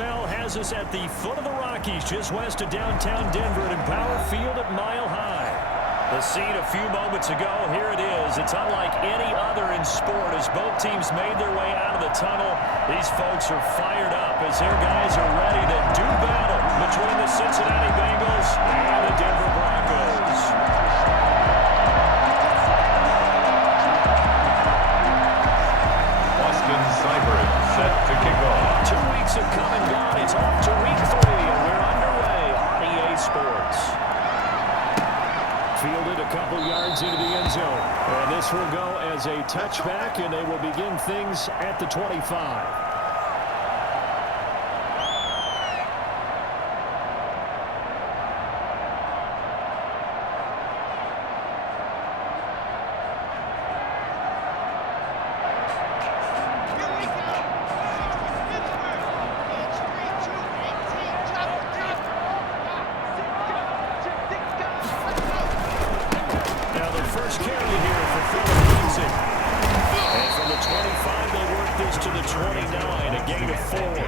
NFL has us at the foot of the Rockies, just west of downtown Denver at Empower Field at Mile High. The scene a few moments ago, here it is. It's unlike any other in sport as both teams made their way out of the tunnel. These folks are fired up as their guys are ready to do battle between the Cincinnati Bengals and the Denver Broncos. Set to kick off. 2 weeks have come and gone. It's off to week 3, and we're underway on EA Sports. Fielded a couple yards into the end zone. And this will go as a touchback, and they will begin things at the 25. First carry here for Philip. And from the 25, they work this to the 29, a gain of 4. At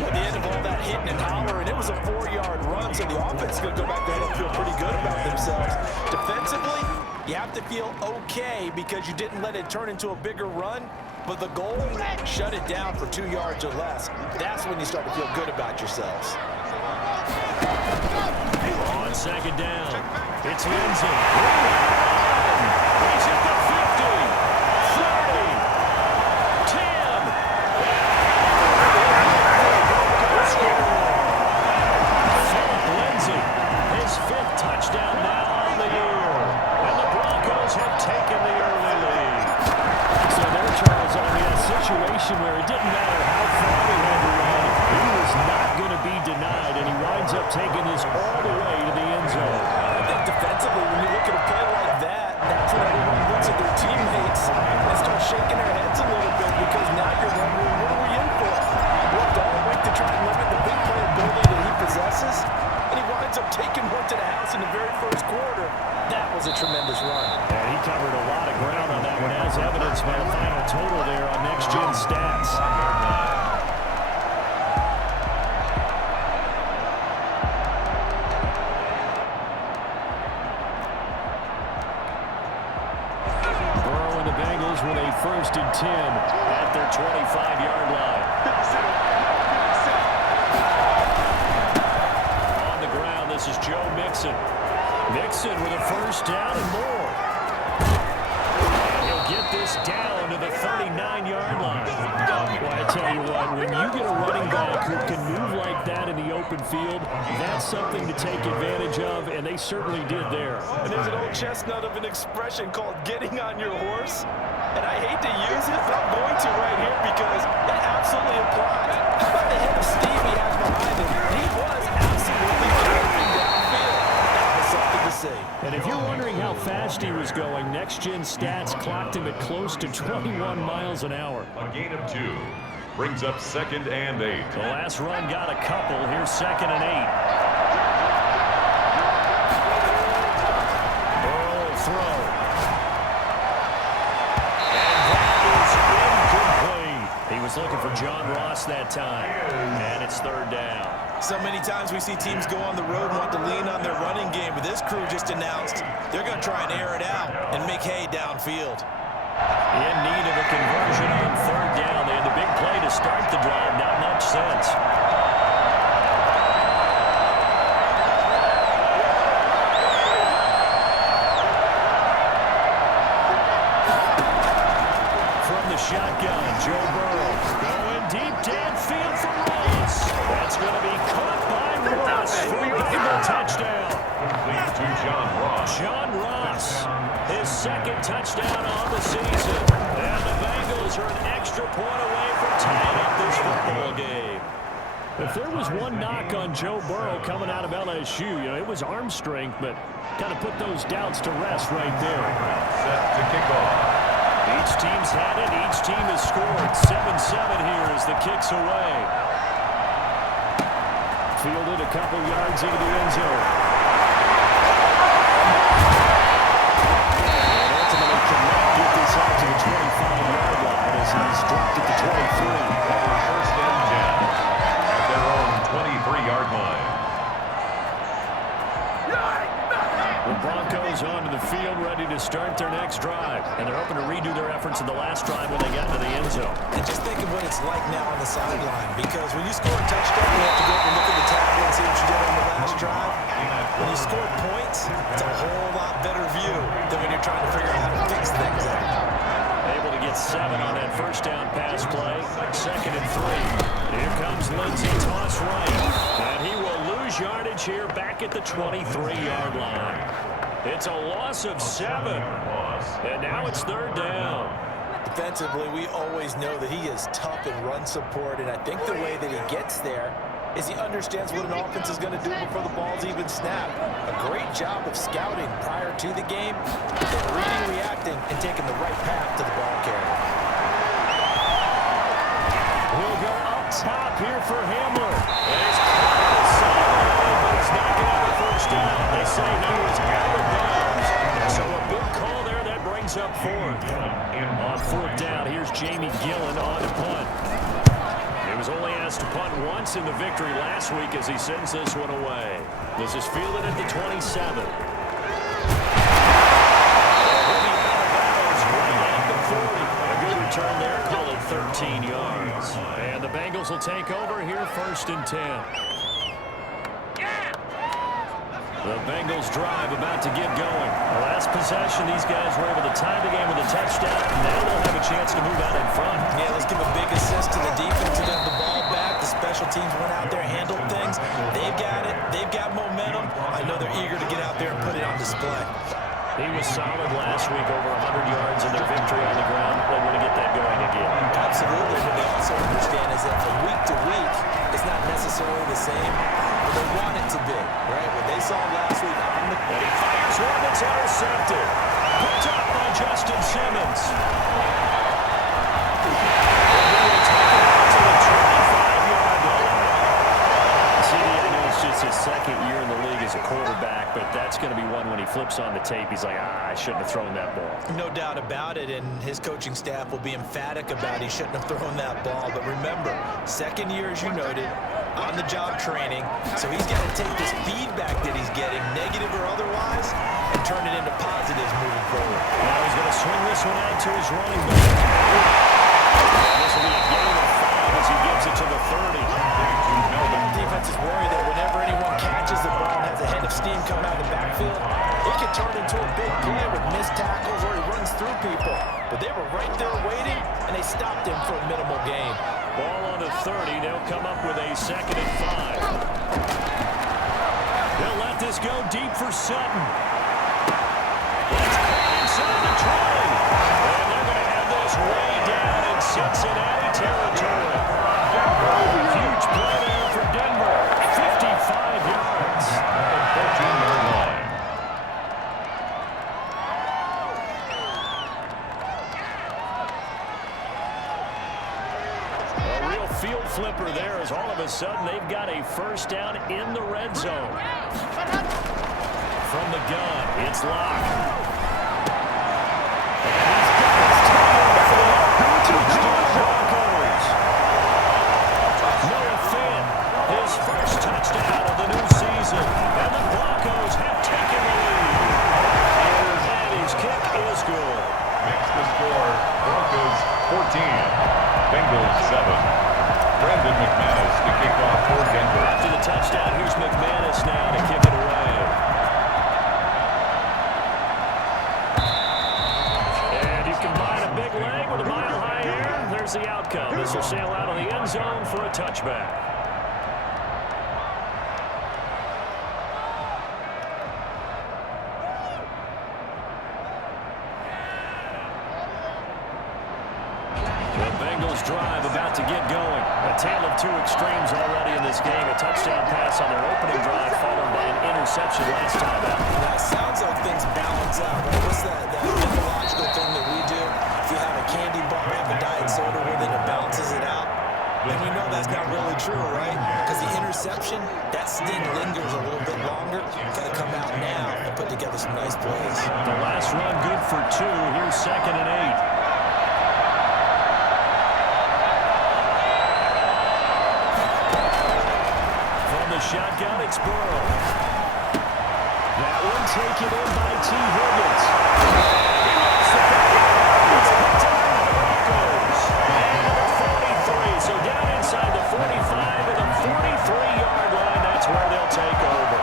the end of all that hitting and hollering, it was a 4-yard run, so the offense is going to go back there and feel pretty good about themselves. Defensively, you have to feel okay because you didn't let it turn into a bigger run, but the goal, shut it down for 2 yards or less. That's when you start to feel good about yourselves. On second down, it's Lindsay. He's at the 50, 30, 10. Philip Lindsay, his 5th touchdown now on the year. And the Broncos have taken the early lead. So there, Charles, on a situation where it didn't matter how far he had to run, he was not going to be denied, and he winds up taking this all the way to the end zone. I think defensively, when you look at a play like that, that's when everyone looks at their teammates and starts shaking their heads a little bit because now you're wondering, what are we in for? Worked all week to try and limit the big play ability that he possesses, and he winds up taking one to the house in the very first quarter. That was a tremendous run. And he covered a lot of ground on that one, as evidenced by the final total there on Next Gen Stats. With a 1st and 10 at their 25-yard line. On the ground, this is Joe Mixon. Mixon with a 1st down and more. And he'll get this down to the 39-yard line. Well, I tell you what, when you get a running back who can move like that in the open field, that's something to take advantage of, and they certainly did there. And there's an old chestnut of an expression called getting on your horse. And I hate to use it, but I'm going to right here because it absolutely applies. How about the head of steam he has behind him? He was absolutely carrying downfield. That was something to see. And if you're wondering how fast he was going, Next Gen Stats clocked him at close to 21 miles an hour. A gain of 2 brings up 2nd and 8. The last run got a couple. Here's 2nd and 8. Burrow will throw. He was looking for John Ross that time, and it's 3rd down. So many times we see teams go on the road and want to lean on their running game, but this crew just announced they're going to try and air it out and make hay downfield. In need of a conversion on 3rd down. They had the big play to start the drive, not much sense. Shotgun, Joe Burrow going deep downfield for Ross. That's going to be caught by Ross for a Bengal touchdown. Complete to John Ross. John Ross, his 2nd touchdown on the season. And the Bengals are an extra point away from tying up this football game. If there was one knock on Joe Burrow coming out of LSU, it was arm strength, but kind of put those doubts to rest right there. Set to kick off. Each team's had it. Each team has scored. 7-7 here as the kick's away. Fielded a couple yards into the end zone. And ultimately cannot get this out to the 25-yard line as he's dropped at the 23. 1st and 10. The Broncos onto the field, ready to start their next drive. And they're hoping to redo their efforts in the last drive when they got to the end zone. And just think of what it's like now on the sideline, because when you score a touchdown, you have to go up and look at the table and see what you did on the last drive. When you score points, it's a whole lot better view than when you're trying to figure out how to fix things up. Able to get 7 on that first down pass play. 2nd and 3. Here comes Lindsey, toss right. And he will lose yardage here back at the 23-yard line. It's a loss of 7. And now it's 3rd down. Defensively, we always know that he is tough in run support, and I think the way that he gets there is he understands what an offense is going to do before the ball's even snapped. A great job of scouting prior to the game, then reading, reacting, and taking the right path to the ball carrier. We'll go up top here for Hamler. And he's caught on the sideline, but he's not going to have a first down. They say he was out of bounds. So a big call there that brings up 4th. On 4th down, here's Jamie Gillen on to punt. He was only asked to punt once in the victory last week as he sends this one away. This is fielded at the 27. A good return there, call it 13 yards. And the Bengals will take over here, 1st and 10. The Bengals drive about to get going. The last possession, these guys were able to tie the game with a touchdown. Now they'll have a chance to move out in front. Yeah, let's give a big assist to the defense to get the ball back. The special teams went out there, handled things. They've got it. They've got momentum. I know they're eager to get out there and put it on display. He was solid last week, over 100 yards in their victory on the ground. They want to get that going again. Absolutely, but they also understand is that from week to week, it's not necessarily the same, but they want it to be, right? What they saw last week on the... And he fires one that's intercepted. Picked up by Justin Simmons. It's his 2nd year in the league as a quarterback, but that's going to be one when he flips on the tape. He's like, I shouldn't have thrown that ball. No doubt about it, and his coaching staff will be emphatic about he shouldn't have thrown that ball. But remember, 2nd year, as you noted, on-the-job training, so he's got to take this feedback that he's getting, negative or otherwise, and turn it into positives moving forward. Now he's going to swing this one out to his running back. This will be a gain of 5 as he gives it to the 30. Defense is worried that whenever anyone catches the ball and has a head of steam come out of the backfield, it can turn into a big play with missed tackles or he runs through people. But they were right there waiting, and they stopped him for a minimal gain. Ball on the 30. They'll come up with a 2nd and 5. They'll let this go deep for Sutton. It's caught inside the 20. And they're going to have this way down in Cincinnati territory. Huge play there for Denver. 55 yards. At the 14-yard line. A real field flipper there as all of a sudden they've got a first down in the red zone. From the gun, it's Locke. First touchdown of the new season, and the Broncos have taken the lead. And his kick is good. Makes the score Broncos 14, Bengals 7. Brandon McManus to kick off for Denver. After the touchdown, here's McManus now to kick it away. And you combine a big leg with a mile-high air. There's the outcome. This will sail out of the end zone for a touchback. Drive about to get going. A tale of two extremes already in this game. A touchdown pass on their opening drive followed by an interception last time out. Now, it sounds like things balance out, right? What's that mythological thing that we do? If you have a candy bar, have a diet soda with it, it balances it out. And we know that's not really true, right? Because the interception, that sting lingers a little bit longer. Got to come out now and put together some nice plays. The last run good for 2. Here's 2nd and 8. Shotgun, it's Burrow. That one taken in by T. Higgins. He wants the football. It's picked up by the Broncos. And the 43. So down inside the 45 and the 43-yard line. That's where they'll take over.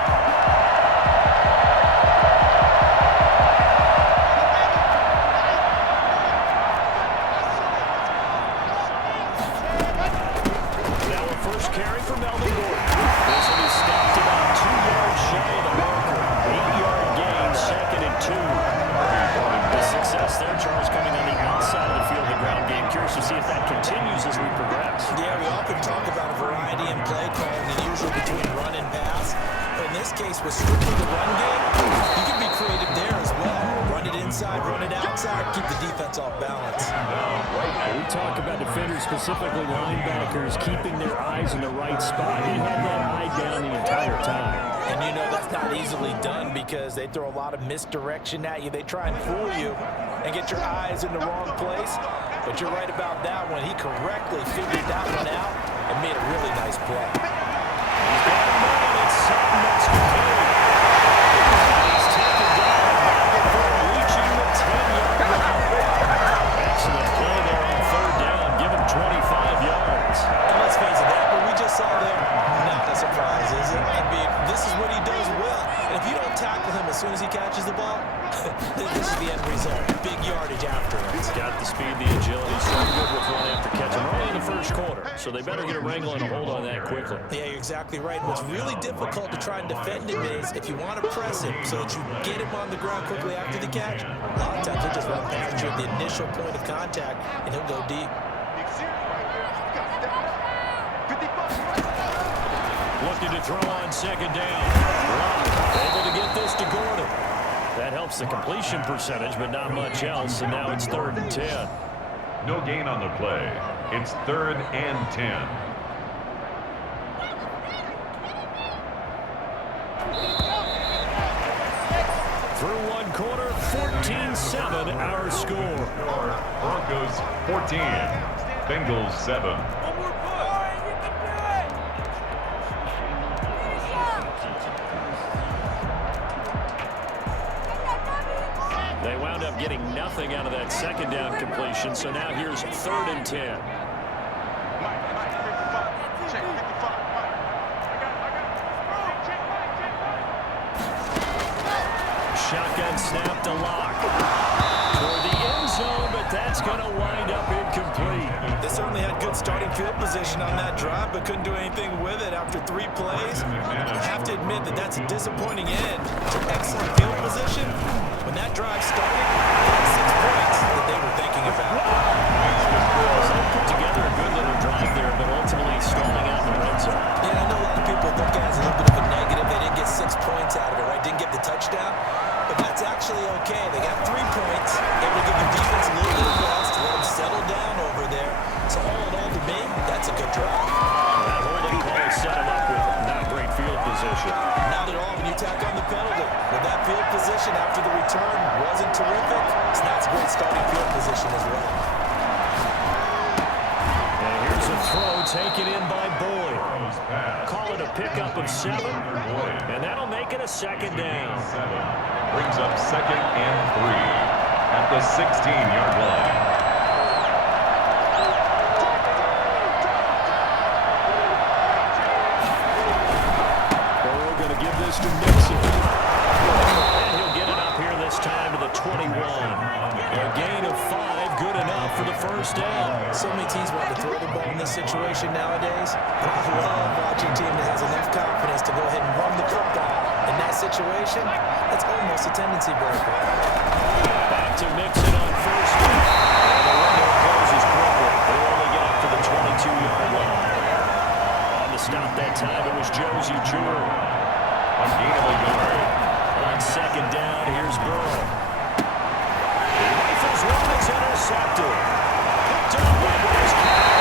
Now a first carry for Melvin Gordon. This will be stopped about 2 yards shy of the marker. 8-yard gain, 2nd and 2. The success there, Charles, coming on the outside of the field, the ground game. Curious to see if that continues as we progress. Yeah, we often talk about a variety in play calling, and usually between run and pass. But in this case, with strictly the run game, you can be creative there as well. Run it inside, run it outside, keep the defense off balance. We talk about defenders, specifically linebackers, keeping their eyes in the right spot. He had that eye down the entire time. And you know that's not easily done because they throw a lot of misdirection at you. They try and fool you and get your eyes in the wrong place. But you're right about that one. He correctly figured that one out and made a really nice play. He's got a man. It's something that's complete. He's taken down before reaching the 10-yard line. Excellent play there on 3rd down. Give him 25 yards. And let's face it, that what we just saw there, not a surprise, is it? I mean, this is what he does well. And if you don't tackle him as soon as he catches the ball, this is the end result. Big yardage after it. He's got the speed, the agility, so good with run after catch. And only in the first quarter, so they better get a wrangle and a hold on that quickly. Yeah, you're exactly right. What's really difficult to try and defend him is if you want to press him so that you get him on the ground quickly after the catch, a lot of times he'll just run past you at the initial point of contact, and he'll go deep. Looking to throw on 2nd down. Able to get this to Gordon. That helps the completion percentage, but not much else, and now it's 3rd and 10. No gain on the play. It's 3rd and 10. Through 1 quarter, 14-7 our score. Broncos 14, Bengals 7. They wound up getting nothing out of that 2nd down completion, so now here's 3rd and 10. Shotgun snap to Lock. Toward the end zone, but that's going to wind up incomplete. They certainly had good starting field position on that drive, but couldn't do anything with it after 3 plays. I have to admit that that's a disappointing end to excellent field position. When that drive started, they had 6 points that they were thinking about. So they put together a good little drive there, but ultimately stalling out in the red zone. Yeah, I know a lot of people look at it as a little bit of a negative. They didn't get 6 points out of it, right? Didn't get the touchdown. But that's actually okay. They got 3 points. Able to give the defense a little bit of rest, let them settle down over there. So all in all, to me, that's a good drive. That holding call set him up with not great field position. Not at all when you tack on the penalty. With that field position after the return wasn't terrific, so that's a great starting field position as well. And here's a throw taken in by Boyd. Call it a pickup of 7, and that'll make it a 2nd down. Brings up 2nd and 3 at the 16-yard line. Burrow going to give this to Mixon. And he'll get it up here this time to the 21. A gain of 5, good enough for the 1st down. So many teams want to throw the ball in this situation nowadays, but I love watching a team that has enough confidence to go ahead and run the football. In that situation, that's almost a tendency breaker. Back to Mixon on 1st down. And the window closes quickly. They'll only get up to the 22-yard line. On the stop that time, it was Josie Jewell. A gain of a yard. On 2nd down, here's Burrow. He rifles one, it's intercepted. Picked up by Bryce Campbell.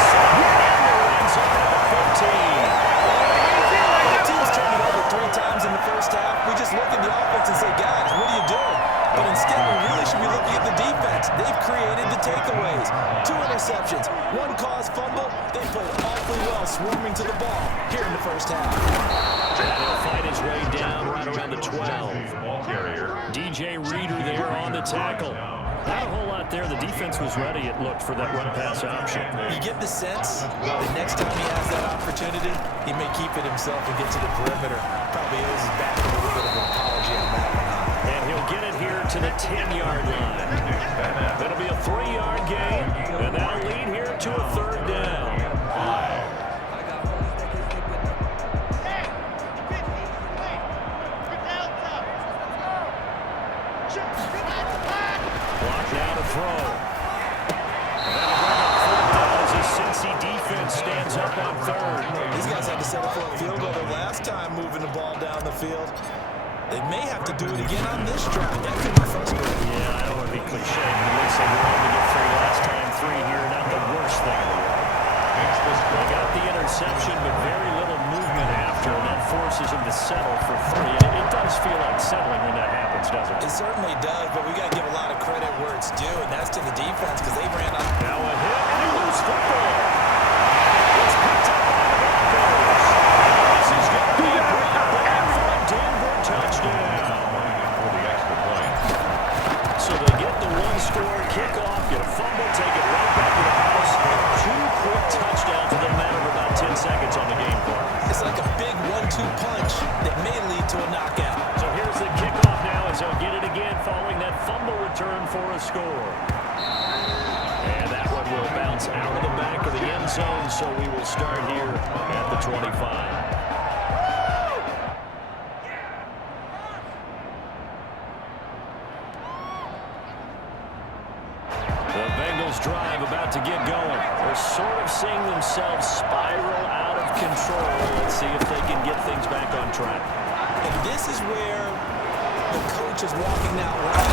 And the end zone at the 15. The team's turned it over 3 times in the first half. We just look at the offense and say, guys, what are you doing? But instead, we really should be looking at the defense. They've created the takeaways. 2 interceptions, 1 caused fumble. They played awfully well swarming to the ball here in the first half. He'll fight his way the tackle. Not a whole lot there. The defense was ready, it looked, for that run-pass option. You get the sense that next time he has that opportunity, he may keep it himself and get to the perimeter. Probably owes his back a little bit of an apology on that one. And he'll get it here to the 10-yard line. That'll be a 3-yard gain, and that'll lead here to a third down. Block now to throw. That'll bring up fourth down as the Cincy defense stands up on third. These guys had to settle for a field goal their last time moving the ball down the field. They may have to do it again on this drive. That could be frustrating. Yeah, I don't want to be cliche, but at least they were able to get three last time. Three here, not the worst thing in the world. They got the interception, but very little movement after, and that forces them to settle for three. And it does feel like settling when that happens, doesn't it? It certainly does, but we got to give a lot of credit where it's due, and that's to the defense because they ran up. Now a hit and a loose football. It's picked up by the Broncos. This is going to be brought back for a Denver touchdown. For the extra point. So they get the one-score kickoff, get a fumble, take it right back to the house. 2 quick touchdowns within a matter of about 10 seconds on the game clock. It's like a big 1-2 punch that may lead to a knockout. So here's the kickoff now as they'll get it again following that fumble return for a score. And that one will bounce out of the back of the end zone, so we will start here at the 25. The Bengals drive about to get going. They're sort of seeing themselves spiral out of control. Let's see if they can get things back on track. And this is where the coach is walking that line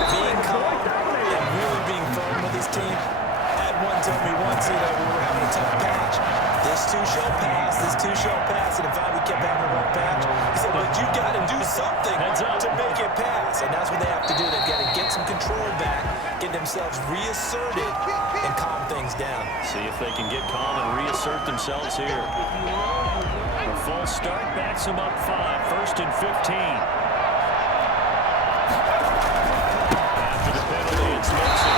of being calm and really being firm with his team. I had one tell me once, we were having a tough patch. This too shall pass, this too shall pass. And in fact, we kept having a rough patch. He said, but you got to do something to make it pass. And that's what they have to do. They've got to get some control back, get themselves reasserted, and calm things down. See if they can get calm and reassert themselves here. The full start backs them up 5, first and 15. After the penalty, it's Mixon.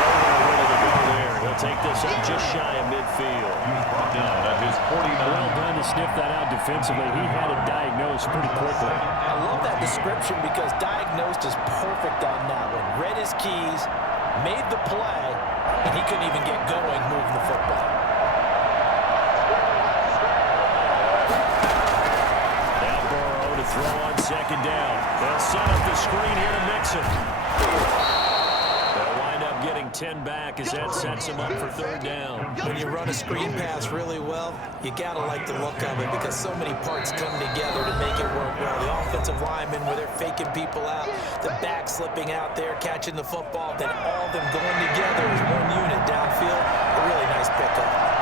Nowhere really to go there. He'll take this up just shy of midfield. He's brought down at his 49. Well done to sniff that out defensively. He had it diagnosed pretty quickly. I love that description because diagnosed is perfect on that one. Read his keys, made the play, and he couldn't even get going moving the football. Now Burrow to throw on second down. They'll set up the screen here to Mixon. They'll wind up getting 10 back as that sets them up for third down. When you run a screen pass really well, you got to like the look of it because so many parts come together to make it work well. The offensive linemen where they're faking people out, the back slipping out there, catching the football, then all of them going together as one unit downfield. A really nice pickup.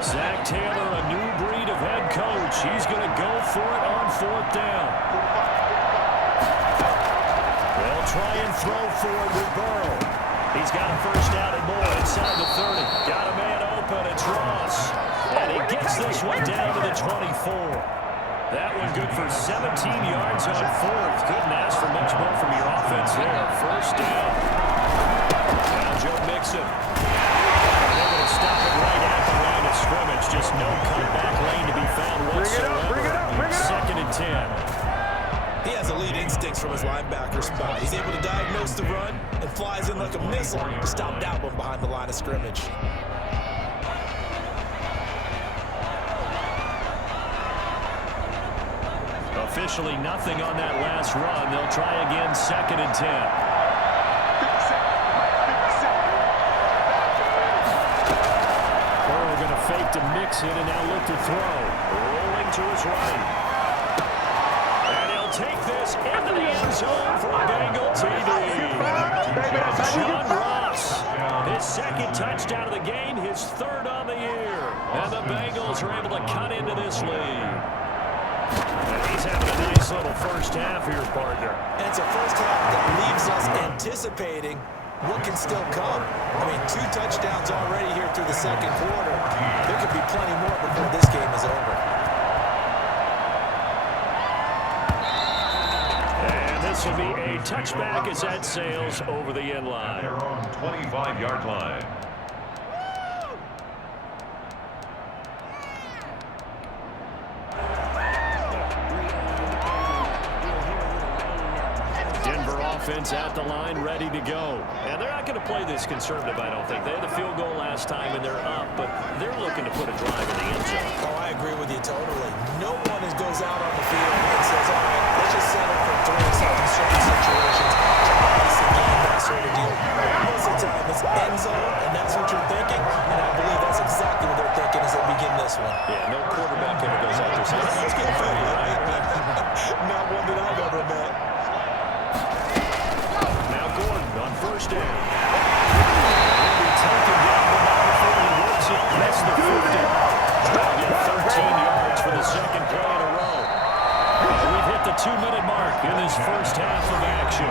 Zach Taylor, a new breed of head coach. He's going to go for it on fourth down. They'll try and throw for it with Burrow. He's got a first down and more inside the 30. Got a man open. It's Ross. And he gets this one down to the 24. That one good for 17 yards on fourth. Couldn't ask for much more from your offense there. First down. Now Joe Mixon. They're going to stop it right at the line of scrimmage. Just no cutback lane to be found whatsoever. Bring it up. Second and 10. He has elite instincts from his linebacker spot. He's able to diagnose the run and flies in like a missile to stop that one behind the line of scrimmage. Officially nothing on that last run. They'll try again, second and 10. Burrow going to faked to mix it and now look to throw. Rolling to his right. And he'll take this into the end zone for a Bengal TD. John Ross, his second touchdown of the game, his third on the year. And the Bengals are able to cut into this lead. And he's having a nice little first half here, partner. And it's a first half that leaves us anticipating what can still come. I mean, 2 touchdowns already here through the second quarter. There could be plenty more before this game is over. And this will be a touchback as that sails over the end line. Their own 25-yard line. Offense at the line, ready to go. And they're not going to play this conservative, I don't think. They had a field goal last time, and they're up, but they're looking to put a drive in the end zone. Oh, I agree with you totally. No one goes out on the field and says, all right, let's just settle for 3 in certain situations. It's a game, that sort of deal. Most of the time, it's end zone, and that's what you're thinking, and I believe that's exactly what they're thinking as they begin this one. Yeah, no quarterback ever goes out there saying, let's get 30, right? Not one that I've ever met. On first down. He'll be taken down the line before he works it past the 50. Trying to get 13 yards for the second play in a row. And we've hit the 2-minute mark in this first half of action.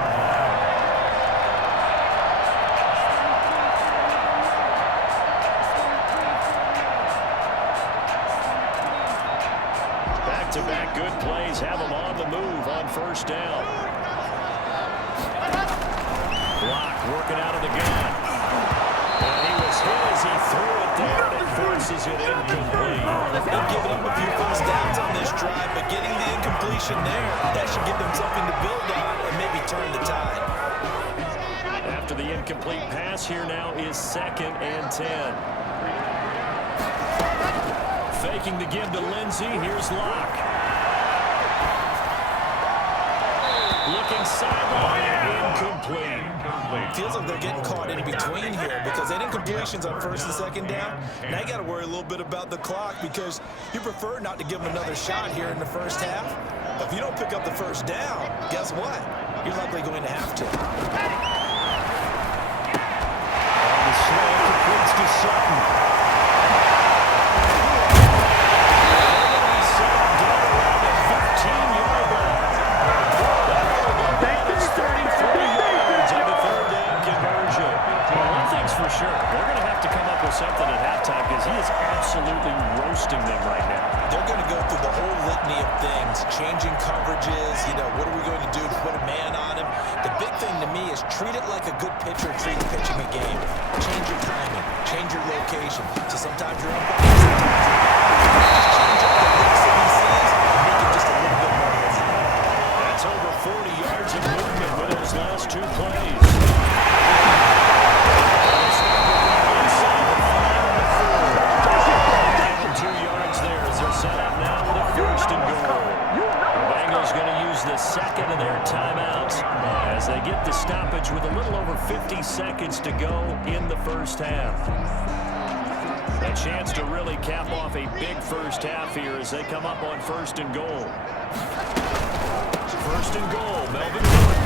Back-to-back good plays have them on the move on first down. Block working out of the gun. And he was hit as he threw it there, and it forces it incomplete. They've given up a few first downs on this drive, but getting the incompletion there, that should give them something to build on and maybe turn the tide. After the incomplete pass, here now is 2nd and 10. Faking the give to Lindsey. Here's Locke. Looking sideline, incomplete. Feels like they're getting caught in between here because they had incompletions on 1st and 2nd down. Now you got to worry a little bit about the clock because you prefer not to give them another shot here in the first half. But if you don't pick up the first down, guess what? You're likely going to have to. And the snap completes to Sutton. Sure, they're going to have to come up with something at halftime because he is absolutely roasting them right now. They're going to go through the whole litany of things, changing coverages, what are we going to do to put a man on him? The big thing to me is treat it like a good pitcher treats pitching a game. Change your timing, change your location. So sometimes you're up, sometimes you're down. Change up the mix that he sees and make it just a little bit more easy. That's over 40 yards of movement with those last 2 plays. 2 yards there as they're set up now with a 1st and goal. The Bengals going to use the 2nd of their timeouts as they get the stoppage with a little over 50 seconds to go in the first half. A chance to really cap off a big first half here as they come up on 1st and goal. 1st and goal, Melvin Gordon.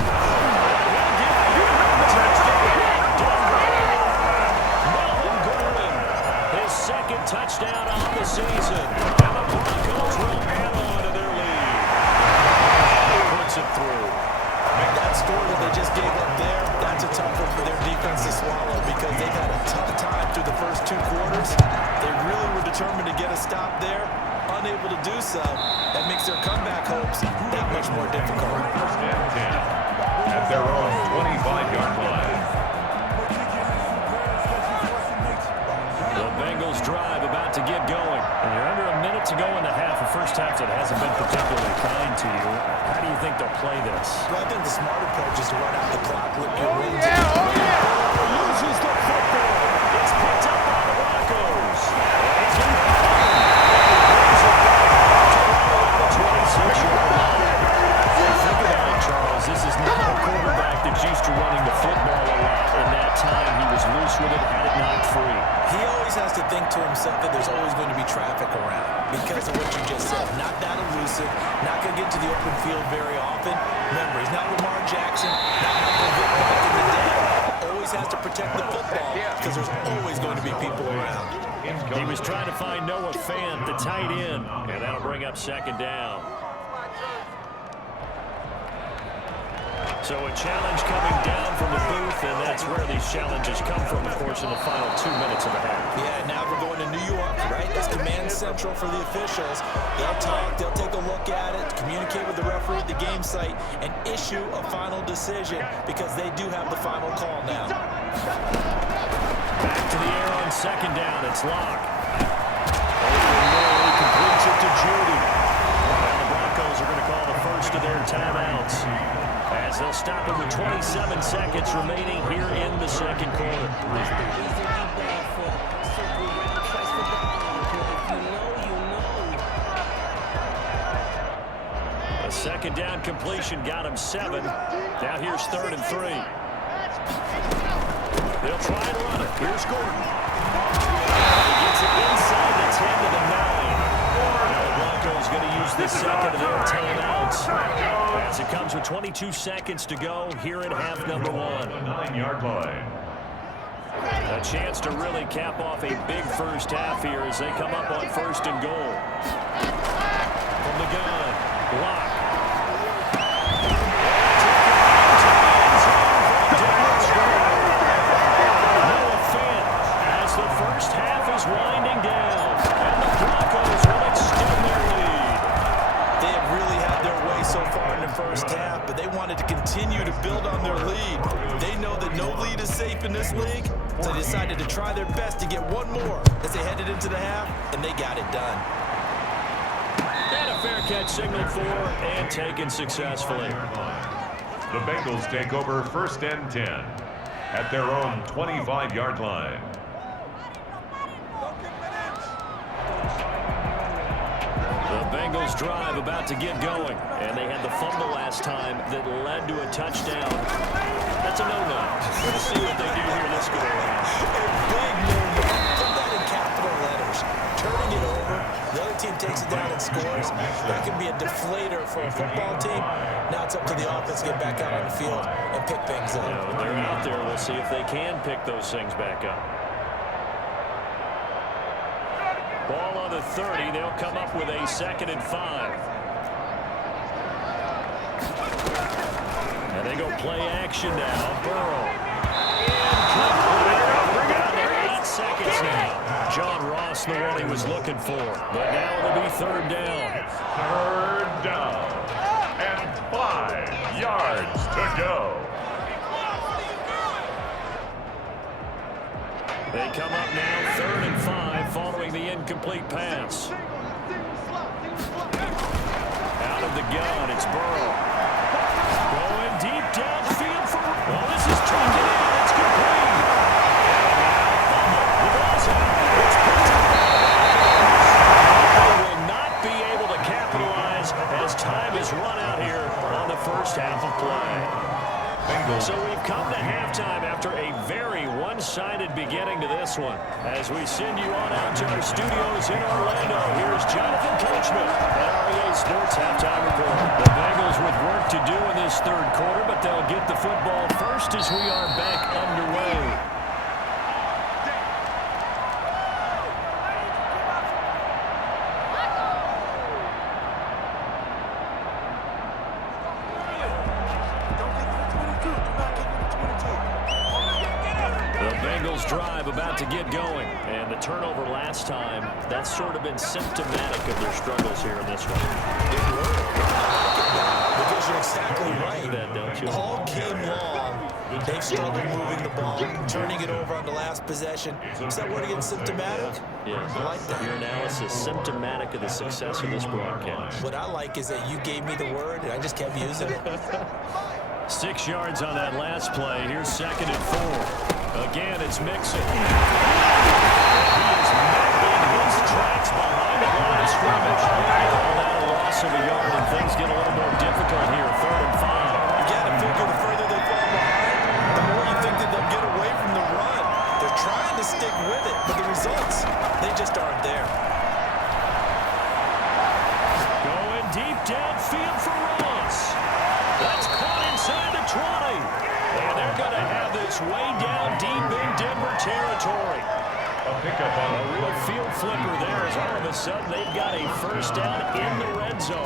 Second touchdown on the season. And the Broncos will add on to their lead. Puts it through. That score that they just gave up there, that's a tough one for their defense to swallow because they've had a tough time through the first 2 quarters. They really were determined to get a stop there. Unable to do so. That makes their comeback hopes that much more difficult. 1st and 10 at their own 25-yard line. Drive about to get going. And you're under a minute to go in the half. A first half that hasn't been particularly kind to you. How do you think they'll play this? Well, I think the smart approach is to run out the clock, whip your wings. Loses the football. It's picked up by the Broncos. Think about it, Charles. This is not a quarterback that's used to running the football a lot. In that time, he was loose with it, had it knocked free. He always has to think to himself that there's always always going to be traffic around because of what you just said. Not that elusive, not going to get to the open field very often. Remember, he's not Lamar Jackson, not Michael Vick back in the day. Always has to protect the football because there's always going to be people around. He was trying to find Noah Fant, the tight end, and that'll bring up second down. So a challenge coming down from the booth, and that's where these challenges come from, of course, in the final 2 minutes of the half. Yeah, now we're going to New York, right? It's command central for the officials. They'll talk, they'll take a look at it, communicate with the referee at the game site, and issue a final decision because they do have the final call now. Back to the air on second down. It's Locke. He completes it to G.O.T. And the Broncos are going to call the first of their timeouts, as they'll stop it with 27 seconds remaining here in the second quarter. A second down completion got him 7. Now here's 3rd and 3. They'll try and run it. Here's Gordon. He gets it inside the 10 to the 9. Now the Broncos going to use this second of their timeouts, as it comes with 22 seconds to go here in half number 1. 9-yard line. A chance to really cap off a big first half here as they come up on 1st and goal. From the gun, Locke. Winding down, and the Broncos will extend their lead. They have really had their way so far in the first half, but they wanted to continue to build on their lead. They know that no lead is safe in this league, so they decided to try their best to get one more as they headed into the half, and they got it done. And a fair catch signaled for and taken successfully. The Bengals take over 1st and 10 at their own 25-yard line. The Bengals drive about to get going, and they had the fumble last time that led to a touchdown. That's a no-no. Let's see what they do here this go around. A big no-no. Put that in capital letters. Turning it over, the other team takes it down and scores. That can be a deflator for a football team. Now it's up to the offense to get back out on the field and pick things up. When they're out there, we'll see if they can pick those things back up. Ball on the 30. They'll come up with a 2nd and 5. And they go play action now. Burrow. We're down there 8 seconds now. John Ross, the one he was looking for. But now it'll be 3rd down. 3rd down. And 5 yards to go. They come up now 3rd and 5 following the incomplete pass. Out of the gun, it's Burrow. Going deep downfield for... Well, this is trucked in. It's complete. The ball's out. It's picked up. They will not be able to capitalize as time is run out here on the first half of play. So we've come to halftime after a very one-sided beginning to this one. As we send you on out to our studios in Orlando, here's Jonathan Coachman at REA Sports Halftime Report. The Bengals with work to do in this 3rd quarter, but they'll get the football first as we are back underway. Drive about to get going, and the turnover last time, that's sort of been symptomatic of their struggles here in this one. Because you're exactly right. That, don't you? All game long, they've struggled moving the ball, turning it over on the last possession. Is that word again, symptomatic? Yeah. I like that. Your analysis, symptomatic of the success of this broadcast. What I like is that you gave me the word, and I just kept using it. 6 yards on that last play. Here's 2nd and 4. Again, it's Mixon. He is mapping his tracks behind the line of scrimmage. All that a loss of a yard, and things get a little more difficult here. 3rd and 5. You got to figure the further they fall behind, the more you think that they'll get away from the run. They're trying to stick with it, but the results, they just aren't there. a sudden, they've got a first down in the red zone.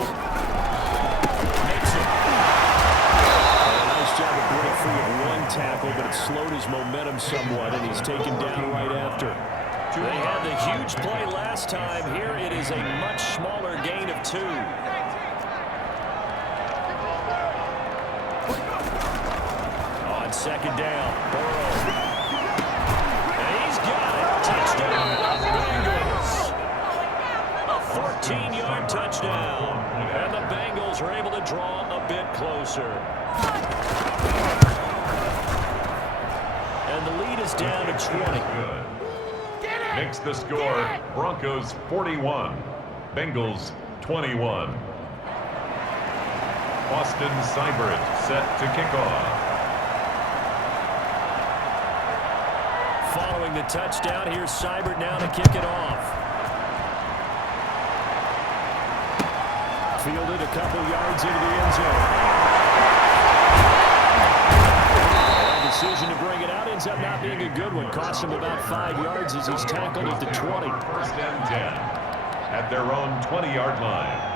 Makes it. Nice job of break free of one tackle, but it slowed his momentum somewhat, and he's taken down right after. They had the huge play last time. Here it is a much smaller gain of 2. On second down, Burrow. And he's got it. Touchdown, Bengals. A 14-yard touchdown. And the Bengals are able to draw a bit closer. And the lead is down to 20. Makes the score Broncos 41, Bengals 21. Austin Seibert set to kick off. Following the touchdown, here's Seibert now to kick it off. Fielded a couple yards into the end zone. The decision to bring it out ends up not being a good one. Costs him about 5 yards as he's tackled at the 20. First and 10 at their own 20-yard line.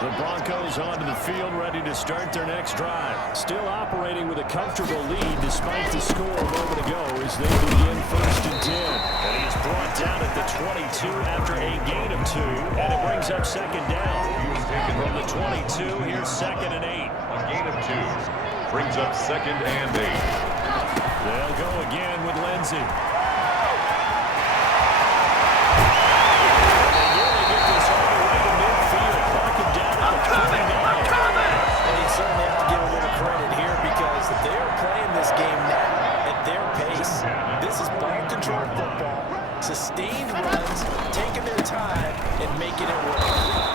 The Broncos onto the field, ready to start their next drive. Still operating with a comfortable lead despite the score a moment ago as they begin first and 10. And he's brought down at the 22 after a gain of 2, and it brings up second down. From the 22, here's second and 8. A gain of 2 brings up second and 8. They'll go again with Lindsey. Certainly have to give a little credit here because they're playing this game now at their pace. This is ball control football, sustained runs, taking their time and making it work.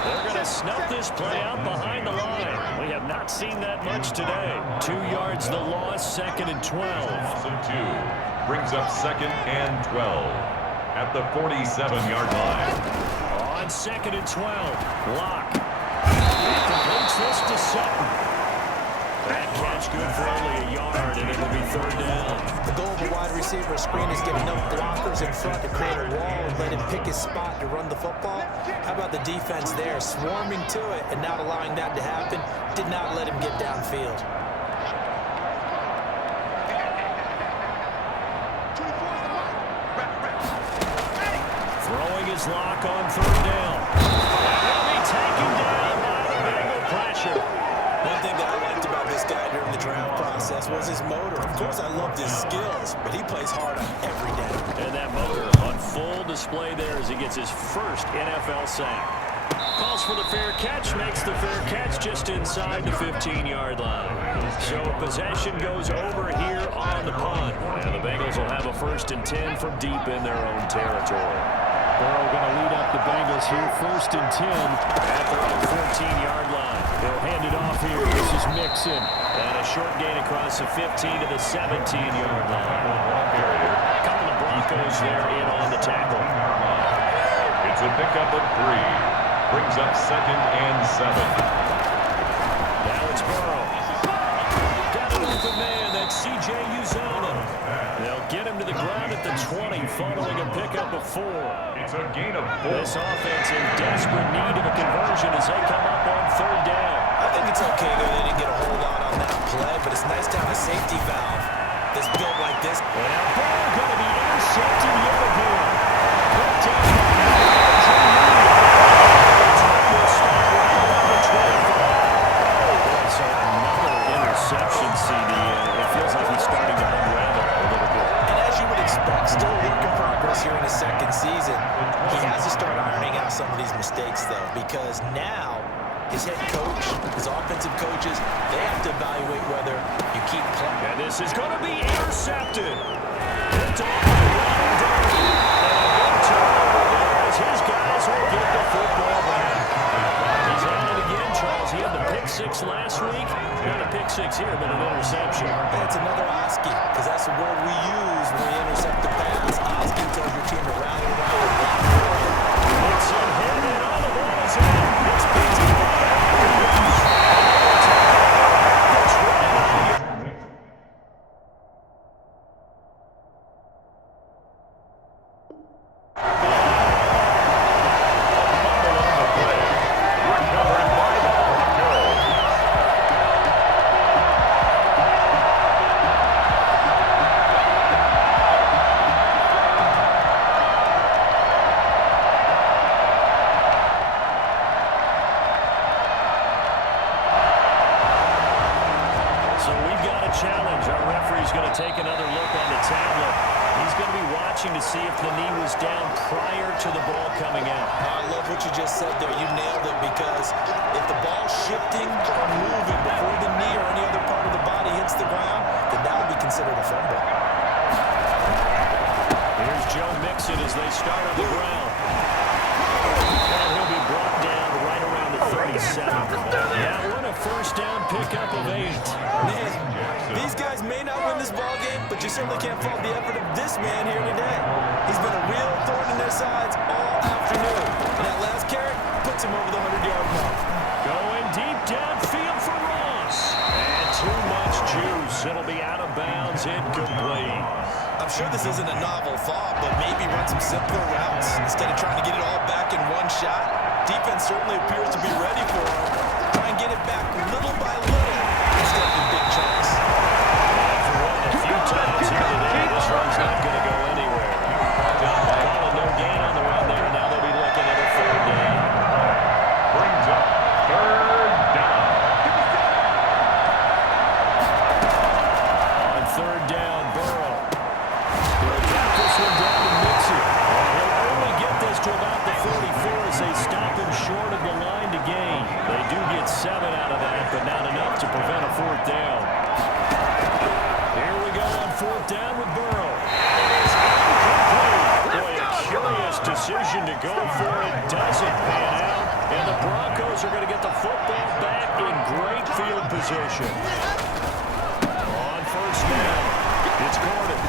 They're going to snuff this play out behind the line. We have not seen that much today. 2 yards the loss, second and 12. So 2 brings up second and 12 at the 47-yard line. On second and 12, Locke. He completes this to Sutton. That catch good for only a yard, and it'll be third down. The goal of a wide receiver screen is get enough blockers in front to create a wall and let him pick his spot to run the football. How about the defense there, swarming to it and not allowing that to happen? Did not let him get downfield. Throwing his Lock on third down. He'll be taken down by the Bengal pressure. One thing that I liked about this guy during the draft process was his motor. Of course, I loved his skills, but he plays hard on every down. And that motor on full display there as he gets his first NFL sack. Calls for the fair catch, makes the fair catch just inside the 15-yard line. So possession goes over here on the punt. And the Bengals will have a first and 10 from deep in their own territory. Burrow going to lead up the Bengals here, first and 10. At their own 14-yard line. They'll hand it off here. This is Mixon. And a short gain across the 15 to the 17-yard line. A couple of Broncos there in on the tackle. It's a pickup of 3. Brings up second and 7. Now it's Burrow. Got an open man. That's C.J. Uzomah. They'll get him to the ground at the 20 following a pickup of 4. It's a gain of 4. This offense in desperate need of a conversion as they come up on third down. I think it's okay that they didn't get a whole lot on that play, but it's nice to have a safety valve that's built like this. And now Burrow going to be intercepted yet again. Put down. So another interception, CD. It feels like he's starting to unravel a little bit. And as you would expect, still a work in progress here in his second season. He has to start ironing out some of these mistakes, though, because now his head coach, his offensive coaches, they have to evaluate whether you keep playing. And this is going to be intercepted. Picked off by Ronald Darby. And a big turnover there as his guys will get the football back. He's had it again, Charles. He had the pick 6 last week. Not a pick 6 here, but an interception. That's another Oski, because that's the word we use when we intercept the pass. Oski tells your team to rally around and block for it. It's a hit and all the balls in. It's picked up. watching to see if the knee was down prior to the ball coming out. I love what you just said there. You nailed it, because if the ball's shifting or moving before the knee or any other part of the body hits the ground, then that would be considered a fumble. Here's Joe Mixon as they start on the ground. And he'll be brought down right around the 37. That one a first down pickup of 8. Man, these guys may not win this ball game, but you certainly can't fault the effort of this man here today. He's been a real thorn in their sides all afternoon. And that last carry puts him over the 100-yard mark. Going deep downfield for Ross. And too much juice. It'll be out of bounds, incomplete. I'm sure this isn't a novel thought, but maybe run some simpler routes instead of trying to get it all back in one shot. Defense certainly appears to be ready for him. Try and get it back little by little instead of in big chunks. A few times here today, this run's not going to go anywhere. Calling no gain on the run there. Now they'll be looking at a 3rd down. Brings up 3rd down. On 3rd down, Burrow. They'll get this one down to Mixon. He'll only get this to about the 44 as they stop him short of the line to gain. They do get 7 out of that, but not enough to prevent a 4th down. Here we go on 4th down with Burrow. It is incomplete. Boy, a curious decision to go for it. Doesn't pan out. And the Broncos are going to get the football back in great field position. On 1st down, it's Gordon.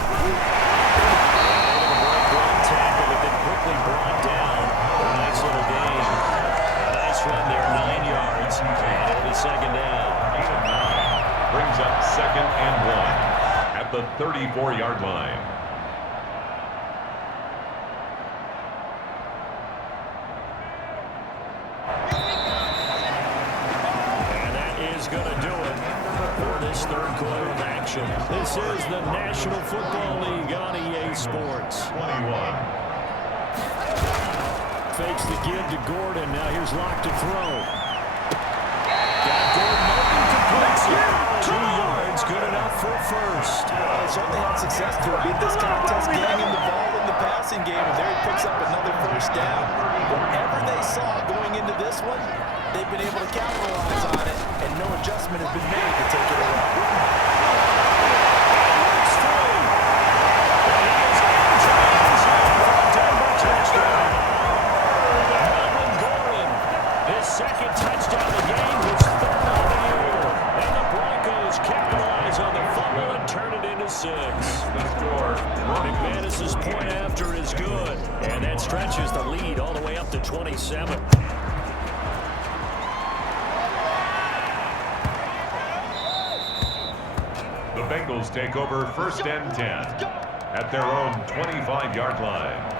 One tackle, but then quickly brought down. A nice little gain. A nice run there, 9 yards. And it'll be 2nd down. Brings up 2nd and 1 at the 34-yard line. And that is going to do it for this 3rd quarter of action. This is the National Football League on EA Sports. 21. Fakes the give to Gordon. Now here's Locke to throw. Got Gordon open to Brixton. 2 yards, good enough for a 1st. They certainly had success to beat this contest, getting him the ball in the passing game, and there he picks up another 1st down. Whatever they saw going into this one, they've been able to capitalize on it, and no adjustment has been made to take it away. Second touchdown of the game, his 3rd of the year. And the Broncos capitalize on the fumble and turn it into 6. McManus's point after is good. And that stretches the lead all the way up to 27. The Bengals take over 1st and 10 at their own 25-yard line.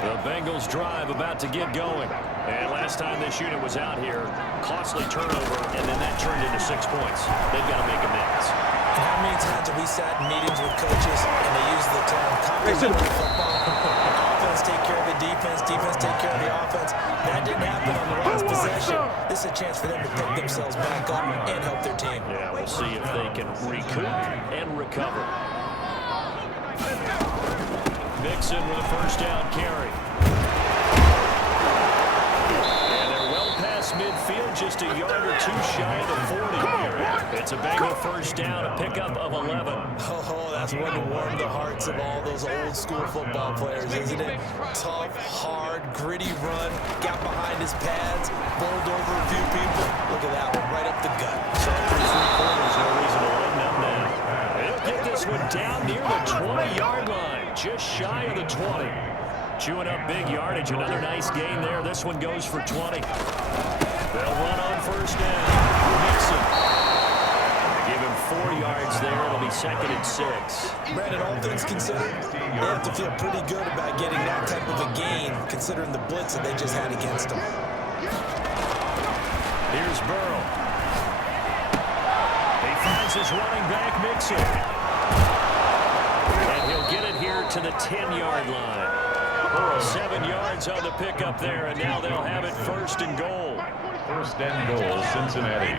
The Bengals drive about to get going. And last time this unit was out here, costly turnover, and then that turned into 6 points. They've got to make amends. And how many times have we sat in meetings with coaches and they use the term complementary football? Offense take care of the defense, defense take care of the offense. That didn't happen on the last possession. This is a chance for them to pick themselves back up and help their team. Yeah, we'll see if they can recoup and recover. Mixon with a 1st down carry. And they're well past midfield, just a yard or 2 shy of the 40. It's a Bengal 1st down, a pickup of 11. Oh, that's one to warm the hearts of all those old school football players, isn't it? Tough, hard, gritty run, got behind his pads, bowled over a few people. Look at that one, right up the gut. So for 3 quarters, no reason to let them now. They'll get this one down near the 20-yard line, just shy of the 20. Chewing up big yardage, another nice gain there. This one goes for 20. They'll run on 1st down. Mixon. Give him 4 yards there. It'll be 2nd and 6. Brandon, all things considered, they have to feel pretty good about getting that type of a gain, considering the blitz that they just had against them. Here's Burrow. He finds his running back, Mixon. And he'll get it here to the 10-yard line. 7 yards on the pickup there, and now they'll have it 1st and goal. 1st and goal, Cincinnati.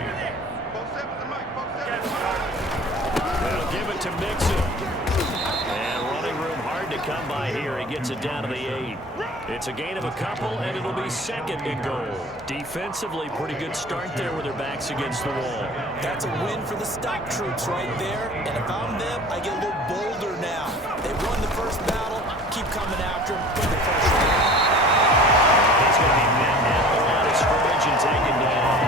They'll give it to Mixon. And running room hard come by here. He gets it down to the 8. It's a gain of a couple, and it'll be second and goal. Defensively, pretty good start there with their backs against the wall. That's a win for the stock troops right there. And if I'm them, I get a little bolder now. They won the first battle. Keep coming after them. Put the pressure on. He's going to be met at the line of scrimmage and taken down.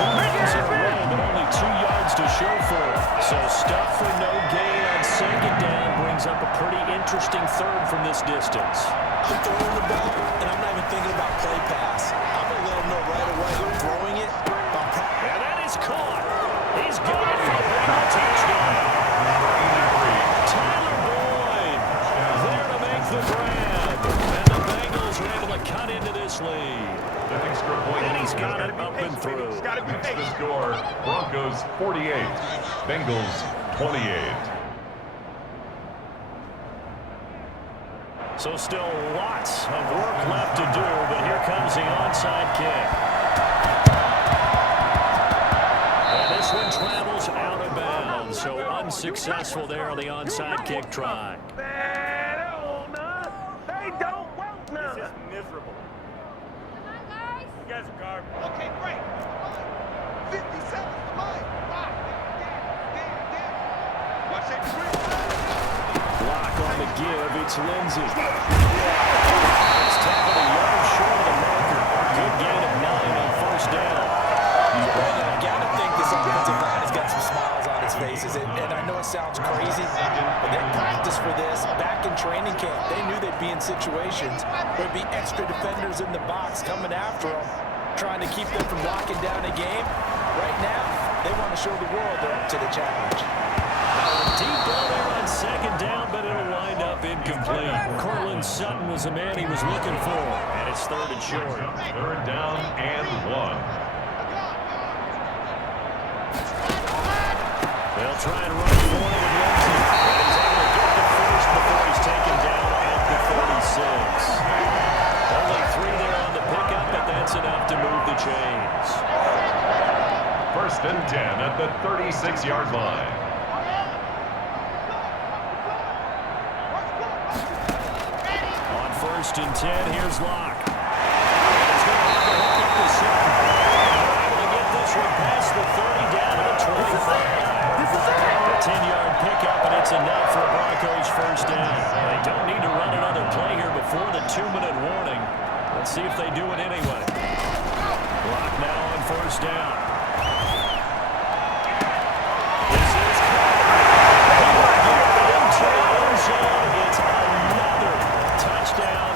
2 yards in a row, but only 2 yards to show for it. So stuff for no gain on second down brings up a pretty interesting third from this distance. I'm throwing the ball, and I'm not even thinking about play pass. I'm going to let them know right away I'm throwing it. And that is caught. He's got it for a Bengal touchdown. Tyler Boyd there to make the grab. And the Bengals are able to cut into this lead. An extra point. And he's got it up and through. Makes the score. Broncos 48, Bengals 28. So still lots of work left to do, but here comes the onside kick. And this one travels out of bounds, so unsuccessful there on the onside kick try. They don't want none. This is miserable. Come on, guys. You guys are garbage. Okay, great. 50 seconds to mine. Watch that. Block on the give. It's Lindsey. It's tackled a yard short of the marker. Good gain of 9 on first down. Brandon, I got to think this offensive line has got some smiles on its faces. And I know it sounds crazy, but they practiced for this back in training camp. They knew they'd be in situations where there'd be extra defenders in the box coming after them, trying to keep them from locking down a game. Right now, they want to show the world they're up to the challenge. Deep ball there on second down, but it'll wind up incomplete. Cortland Sutton was the man he was looking for, and it's third and short. Third down and 1. They'll try and run for him with Lindsey. And he's able to get the first before he's taken down at the 36. Only 3 there on the pickup, but that's enough to move the chains. First and 10 at the 36-yard line. On first and 10, here's Locke. He's going to have to hook up the Sutton. Able to get this one past the 30 down to the 25. A 10-yard pickup, and it's enough for a Broncos first down. They don't need to run another play here before the 2-minute warning. Let's see if they do it anyway. Locke now on first down. This is it's another touchdown.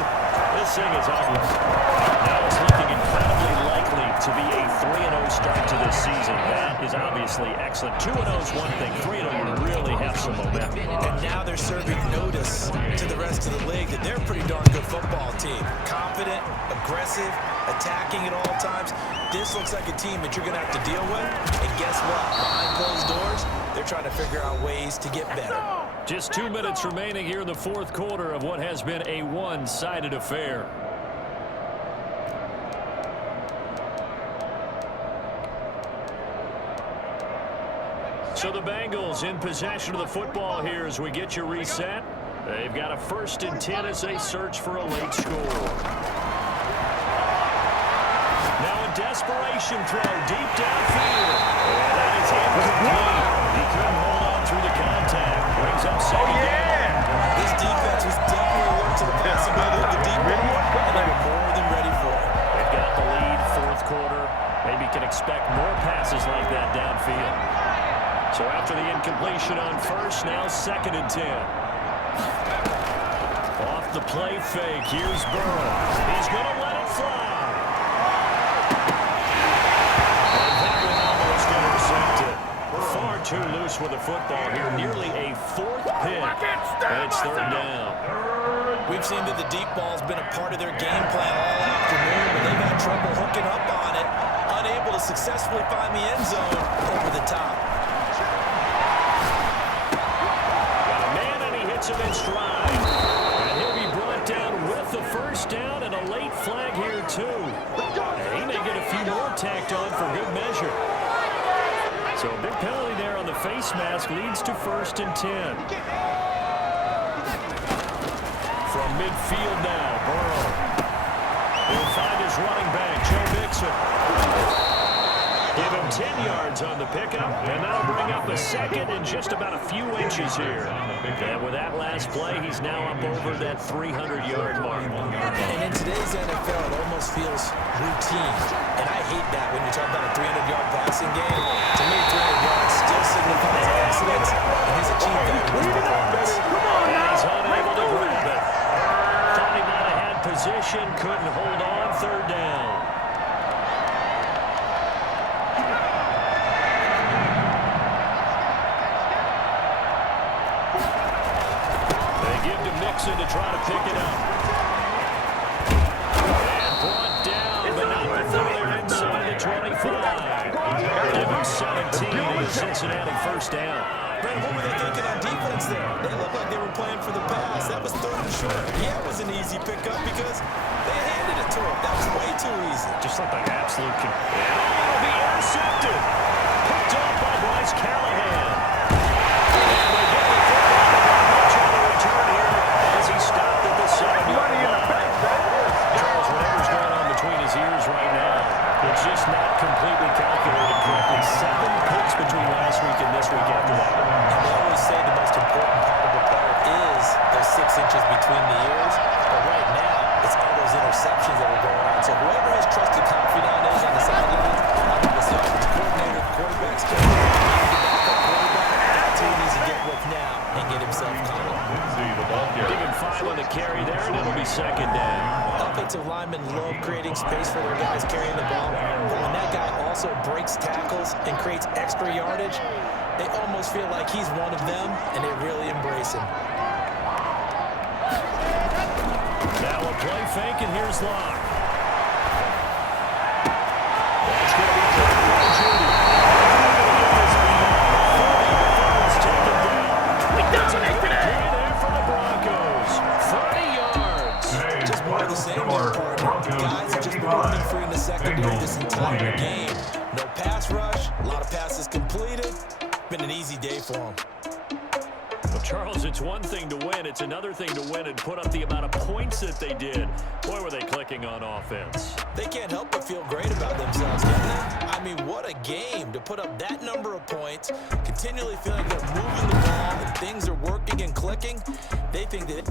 This thing is ugly. Now it's looking incredibly likely to be a 3-0 start to this season. That is obviously excellent. 2-0 is one thing. 3-0, you really have some momentum. And now they're serving notice to the rest of the league that they're a pretty darn good football team. Confident, aggressive, attacking at all times. This looks like a team that you're going to have to deal with. And guess what? Behind closed doors, they're trying to figure out ways to get better. Just 2 minutes remaining here in the fourth quarter of what has been a one-sided affair. So the Bengals in possession of the football here as we get you reset. They've got a first and 10 as they search for a late score. Now a desperation throw deep downfield. And that is incomplete. He couldn't hold on through the contact. Brings up second down. This defense was definitely alert to the possibility of the deep ball, and they were more than ready for it. They've got the lead, fourth quarter. Maybe can expect more passes like that downfield. So after the incompletion on first, now second and 10. Off the play fake, here's Burrow. He's going to let it fly. And that one almost intercepted. Far too loose with the football here. Nearly a fourth pick. And it's third down. We've seen that the deep ball's been a part of their game plan all afternoon, but they've had trouble hooking up on it. Unable to successfully find the end zone over the top. Him in stride. And he'll be brought down with the first down and a late flag here too. And he may get a few more tacked on for good measure. So a big penalty there on the face mask leads to first and 10. midfield now. Burrow. He'll find his running back, Joe Mixon. Give him 10 yards on the pickup, and that'll bring up a second in just about a few inches here. And with that last play, he's now up over that 300-yard mark. And in today's NFL, it almost feels routine. And I hate that when you talk about a 300-yard passing game. To me, 300 yards still signifies excellence, and he's achieved that in his performance. And he's unable to grab it. Thought he might have had position, couldn't hold on, third down. To try to pick it up. And brought down, but not before they're inside the 25. Give him 17 to Cincinnati first down. Brent, what were they thinking on defense there? They looked like they were playing for the pass. That was third and short. Yeah, it was an easy pickup because they handed it to him. That was way too easy. Just looked like absolute control. And it'll be intercepted. Picked off by Bryce Callahan. And they get the football much on the return here. He stopped at the 7-yard line. Charles, whatever's going on between his ears right now, it's just not completely calculated correctly. 7 picks between last week and this week after that. And they always say the most important part of a player is those 6 inches between the ears. But right now, it's all those interceptions that are going on. So whoever his trusted confidant is on the sidelines, the offensive coordinator, the quarterback's coach, that's who he needs to get with now and get himself calm. Give him 5 on the carry there, and it'll be second down. Offensive linemen love creating space for their guys carrying the ball. But when that guy also breaks tackles and creates extra yardage, they almost feel like he's one of them, and they really embrace him. Now a play fake, and here's Locke. That's going to be caught by Judy. Taken down. We dominate today. There for the Broncos. 30 yards. Just more of the same. Guys have just been running free in the secondary this entire game. No pass rush, a lot of passes completed. Been an easy day for them. Well, Charles, it's one thing to win. It's another thing to win and put up the amount of points that they did. Boy, were they clicking on offense. They can't help but feel great about themselves, can they? I mean, what a game to put up that number of points, continually feeling like they're moving the ball and things are working and clicking. They think that